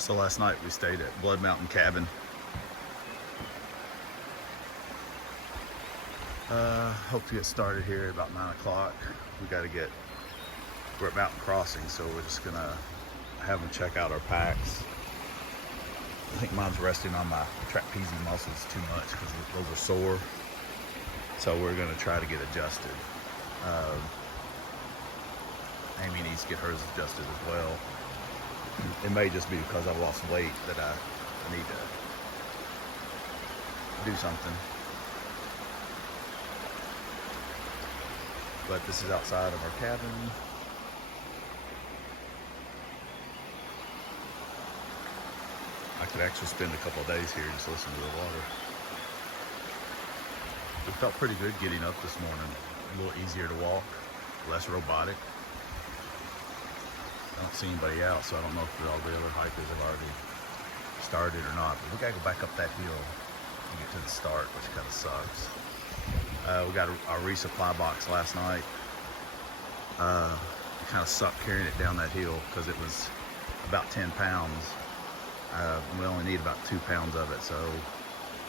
So last night we stayed at Blood Mountain Cabin. Hope to get started here at about 9 o'clock. We're at Mountain Crossing, so we're just gonna have them check out our packs. I think mine's resting on my trapezius muscles too much because those are sore. So we're gonna try to get adjusted. Amy needs to get hers adjusted as well. It may just be because I've lost weight that I need to do something. But this is outside of our cabin. I could actually spend a couple of days here just listening to the water. It felt pretty good getting up this morning. A little easier to walk, less robotic. I don't see anybody out, so I don't know if all the other hikers have already started or not. But we gotta go back up that hill and get to the start, which kind of sucks. We got our resupply box last night. It kind of sucked carrying it down that hill because it was about 10 pounds. We only need about 2 pounds of it, so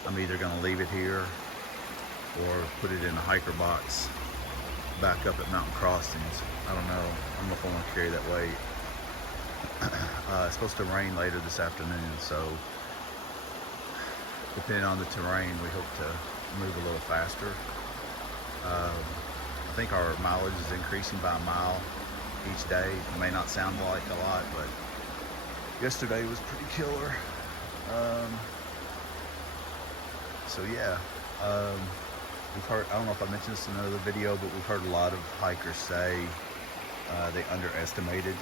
I'm either gonna leave it here or put it in a hiker box back up at Mountain Crossings. I don't know. I don't know if I want to carry that weight. It's supposed to rain later this afternoon, so depending on the terrain, we hope to move a little faster. I think our mileage is increasing by a mile each day. It may not sound like a lot, but yesterday was pretty killer. So yeah, we've heard, I don't know if I mentioned this in another video, but we've heard a lot of hikers say they underestimated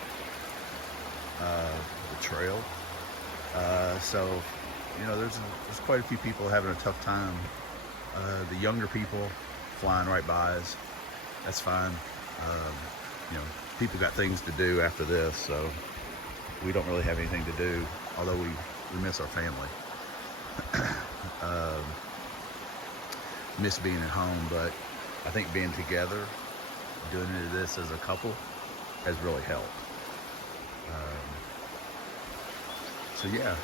the trail. So, you know, there's quite a few people having a tough time. The younger people flying right by us, that's fine. You know, people got things to do after this, so we don't really have anything to do, although we miss our family. Miss being at home, but I think being together, doing this as a couple, has really helped. So yeah,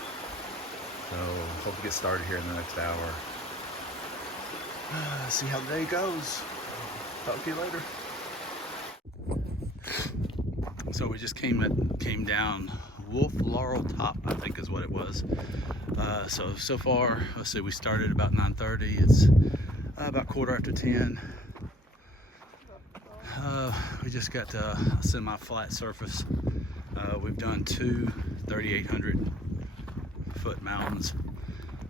so hope to get started here in the next hour. See how the day goes. Talk to you later. So we just came down Wolf Laurel Top, I think is what it was. So far, let's see, we started about 9:30. It's about 10:15. We just got a semi-flat surface. We've done two 3,800 foot mountains,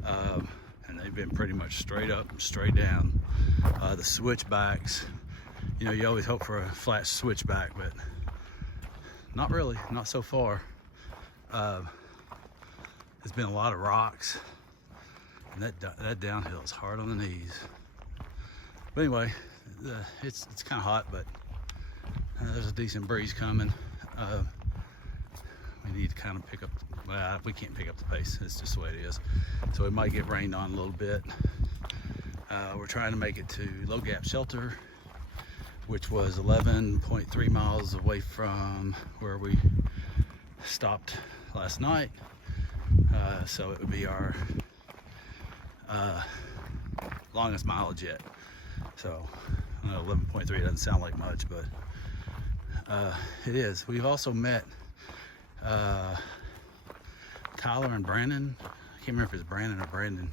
and they've been pretty much straight up and straight down. The switchbacks, you know, you always hope for a flat switchback, but not really, not so far. There's been a lot of rocks, and that downhill is hard on the knees. But anyway, it's kind of hot, but there's a decent breeze coming. We need to kind of pick up, well, we can't pick up the pace, it's just the way it is. So it might get rained on a little bit. We're trying to make it to Low Gap Shelter, which was 11.3 miles away from where we stopped last night. So it would be our longest mileage yet. So 11.3 doesn't sound like much, but it is. We've also met Tyler and Brandon. I can't remember if it's Brandon or Brandon.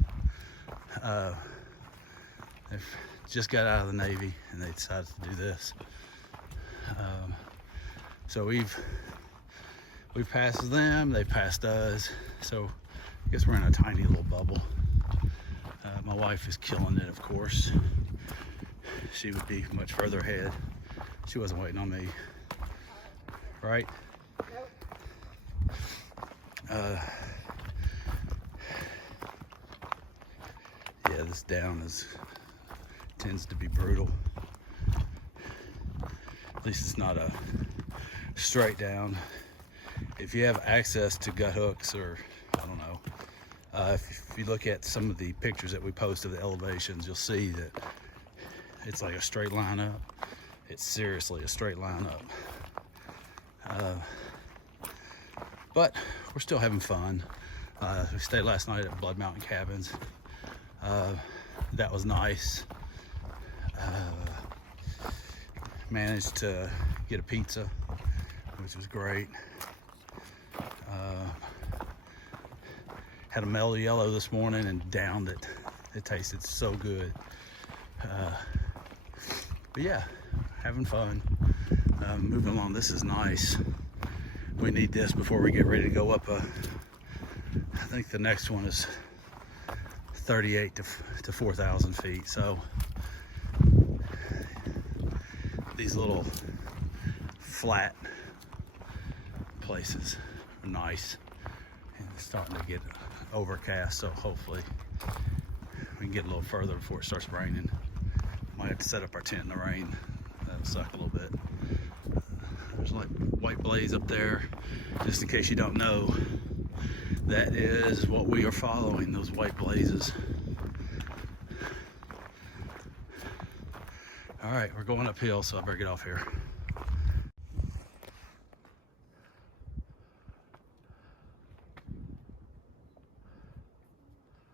They've just got out of the Navy and they decided to do this. So we've passed them, they've passed us. So I guess we're in a tiny little bubble. My wife is killing it, of course. She would be much further ahead. She wasn't waiting on me, right? Yeah, this down tends to be brutal. At least it's not a straight down. If you have access to gut hooks, or I don't know, if you look at some of the pictures that we post of the elevations, you'll see that it's like a straight line up. It's seriously a straight line up. but we're still having fun. We stayed last night at Blood Mountain Cabins. That was nice. Managed to get a pizza, which was great. Had a mellow yellow this morning and downed it. It tasted so good. But yeah, having fun. Moving along. This is nice. We need this before we get ready to go up. I think the next one is 38 to 4,000 feet. So these little flat places are nice. And it's starting to get overcast, so hopefully we can get a little further before it starts raining. Might have to set up our tent in the rain. That'll suck a little bit. There's like white blaze up there. Just in case you don't know, that is what we are following, those white blazes. All right, we're going uphill, so I better get off here.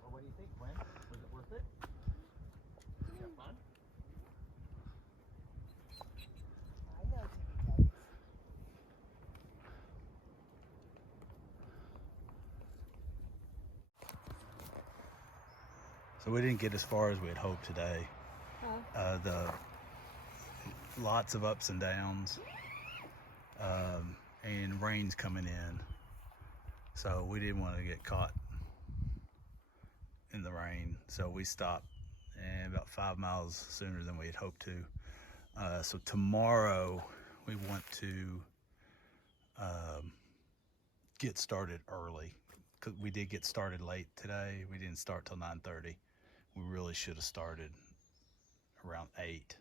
Well, what do you think, Glenn? Was it worth it? Did you have fun? I know TB. So we didn't get as far as we had hoped today. The lots of ups and downs, and rain's coming in, so we didn't want to get caught in the rain, so we stopped about 5 miles sooner than we had hoped to. So tomorrow we want to get started early, because we did get started late today. We didn't start till 9:30. We really should have started around 8.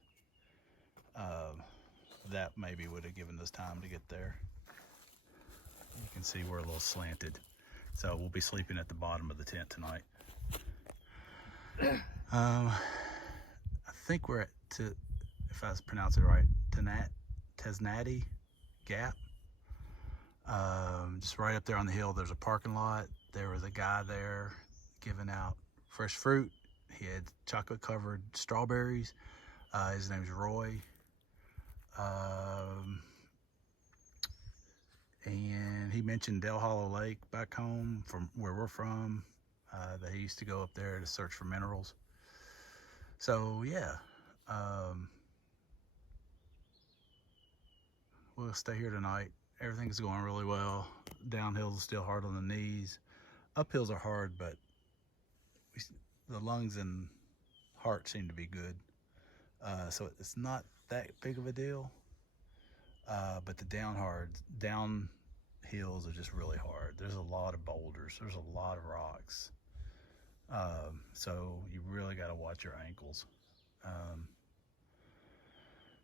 That maybe would have given us time to get there. You can see we're a little slanted, so we'll be sleeping at the bottom of the tent tonight. I think we're at, if I pronounce it right, Neels Gap. Just right up there on the hill, there's a parking lot. There was a guy there giving out fresh fruit. He had chocolate covered strawberries. His name's Roy. And he mentioned Del Hollow Lake back home from where we're from, that he used to go up there to search for minerals. So yeah, we'll stay here tonight. Everything's going really well. Downhills are still hard on the knees. Uphills are hard, but the lungs and heart seem to be good. So it's not that big of a deal. But the downhills are just really hard. There's a lot of boulders. There's a lot of rocks. So you really got to watch your ankles.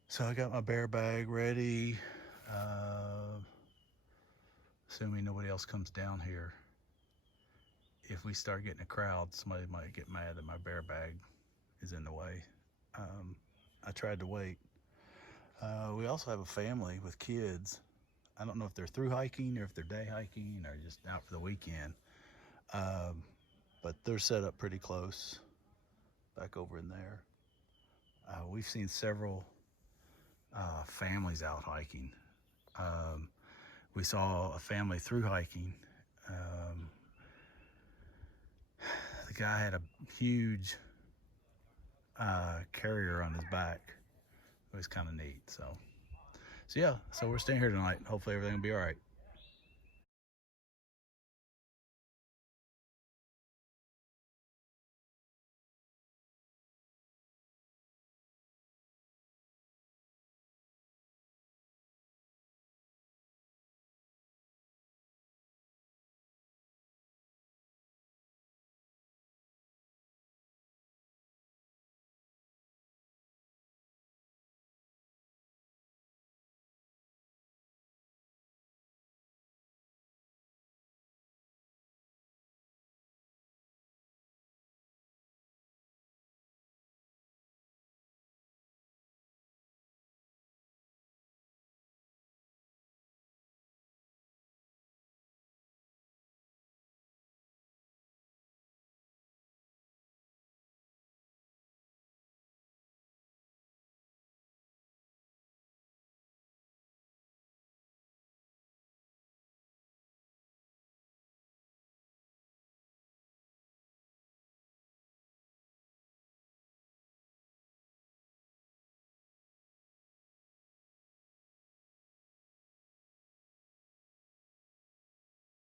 So I got my bear bag ready. Assuming nobody else comes down here. If we start getting a crowd, somebody might get mad that my bear bag is in the way. I tried to wait. We also have a family with kids. I don't know if they're through hiking or if they're day hiking or just out for the weekend. But they're set up pretty close back over in there. We've seen several families out hiking. We saw a family through hiking. The guy had a huge carrier on his back. It was kind of neat. So yeah, so we're staying here tonight. Hopefully everything will be all right.